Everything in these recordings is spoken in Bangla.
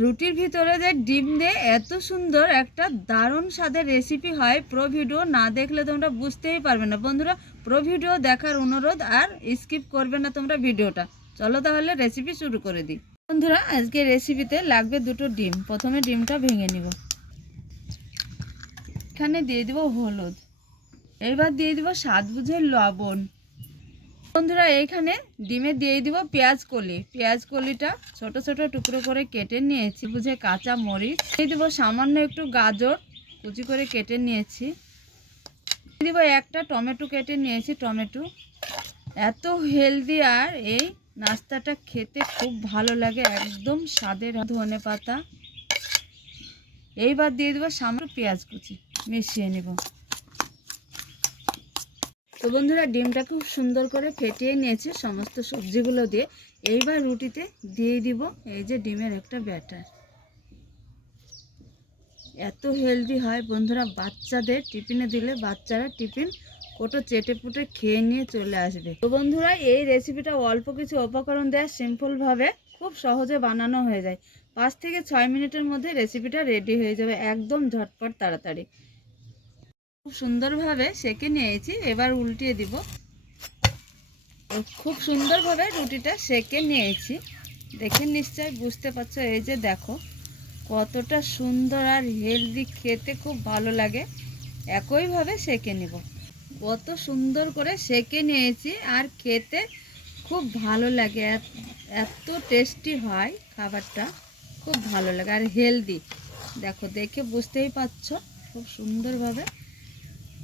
রুটির ভিতরে যে ডিম দিয়ে এত সুন্দর একটা দারুণ স্বাদের রেসিপি হয়, পুরো ভিডিও না দেখলে তোমরা বুঝতেই পারবে না। বন্ধুরা, পুরো ভিডিও দেখার অনুরোধ, আর স্কিপ করবে না তোমরা ভিডিওটা। চলো তাহলে রেসিপি শুরু করে দিই। বন্ধুরা, আজকে রেসিপিতে লাগবে দুটো ডিম। প্রথমে ডিমটা ভেঙে নিব। এখানে দিয়ে দিব হলুদ, এবার দিয়ে দিব স্বাদ বুঝে লবণ। বন্ধুরা, এইখানে ডিমে দিয়ে দিব পেঁয়াজ কলি। পেঁয়াজ কলিটা ছোট ছোট টুকরো করে কেটে নিয়েছি। বুঝে কাঁচা মরিচ দিয়ে দিব, সামান্য একটু গাজর কুচি করে কেটে নিয়েছি। দিয়ে দিব একটা টমেটো কেটে নিয়েছি, টমেটো। এত হেলদি, আর এই নাস্তাটা খেতে খুব ভালো লাগে, একদম স্বাদের। ধনেপাতা, এইবার দিয়ে দেবো সামান্য পেঁয়াজ কুচি, মিশিয়ে নেব। তো বন্ধুরা, ডিমটা খুব সুন্দর করে ফেটিয়ে নিয়েছি সমস্ত সবজিগুলো দিয়ে। এইবার রুটিতে দিয়ে দিব এই যে ডিমের একটা ব্যাটার। এত হেলদি হয় বন্ধুরা, বাচ্চাদের টিফিনে দিলে বাচ্চারা টিফিন কোটো চেটে পুটে খেয়ে নিয়ে চলে আসবে। তো বন্ধুরা, এই রেসিপিটা অল্প কিছু উপকরণ দেওয়া, সিম্পলভাবে খুব সহজে বানানো হয়ে যায়। 5 থেকে 6 মিনিটের মধ্যে রেসিপিটা রেডি হয়ে যাবে, একদম ঝটপট তাড়াতাড়ি। খুব সুন্দরভাবে সেঁকে নিয়েছি, এবার উল্টিয়ে দিব। খুব সুন্দরভাবে রুটিটা সেঁকে নিয়েছি, দেখে নিশ্চয়ই বুঝতে পারছো। এই যে দেখো কতটা সুন্দর আর হেলদি, খেতে খুব ভালো লাগে। একইভাবে সেঁকে নিব। কত সুন্দর করে সেঁকে নিয়েছি, আর খেতে খুব ভালো লাগে। এত টেস্টি হয় খাবারটা, খুব ভালো লাগে আর হেলদি। দেখো, দেখে বুঝতেই পারছো খুব সুন্দরভাবে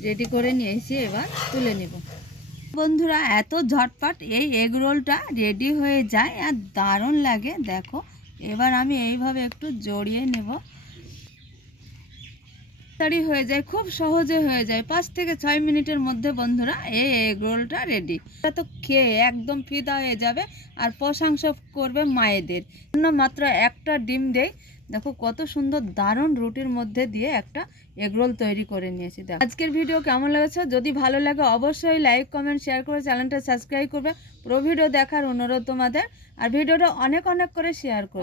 রেডি করে নিয়েছি। এবার তুলে নেব। বন্ধুরা, এত ঝটপট এই এগ রোলটা রেডি হয়ে যায় আর দারুণ লাগে। দেখো, এবার আমি এইভাবে একটু জড়িয়ে নেব। তাড়াতাড়ি হয়ে যায়, খুব সহজে হয়ে যায়। 5 থেকে 6 মিনিটের মধ্যে বন্ধুরা এই এগ রোলটা রেডি। এটা তো খেয়ে একদম ফিদা হয়ে যাবে, আর প্রশংসা করবে মায়েদের। মাত্র একটা ডিম দেই, দেখো কত সুন্দর দারুণ রুটির মধ্যে দিয়ে একটা এগরোল তৈরি করে নিয়েছি। দেখো, আজকের ভিডিও কেমন লেগেছে? যদি ভালো লাগে অবশ্যই লাইক কমেন্ট শেয়ার করে চ্যানেলটা সাবস্ক্রাইব করবে। পুরো ভিডিও দেখার অনুরোধ তোমাদের, আর ভিডিওটা অনেক অনেক করে শেয়ার করবে।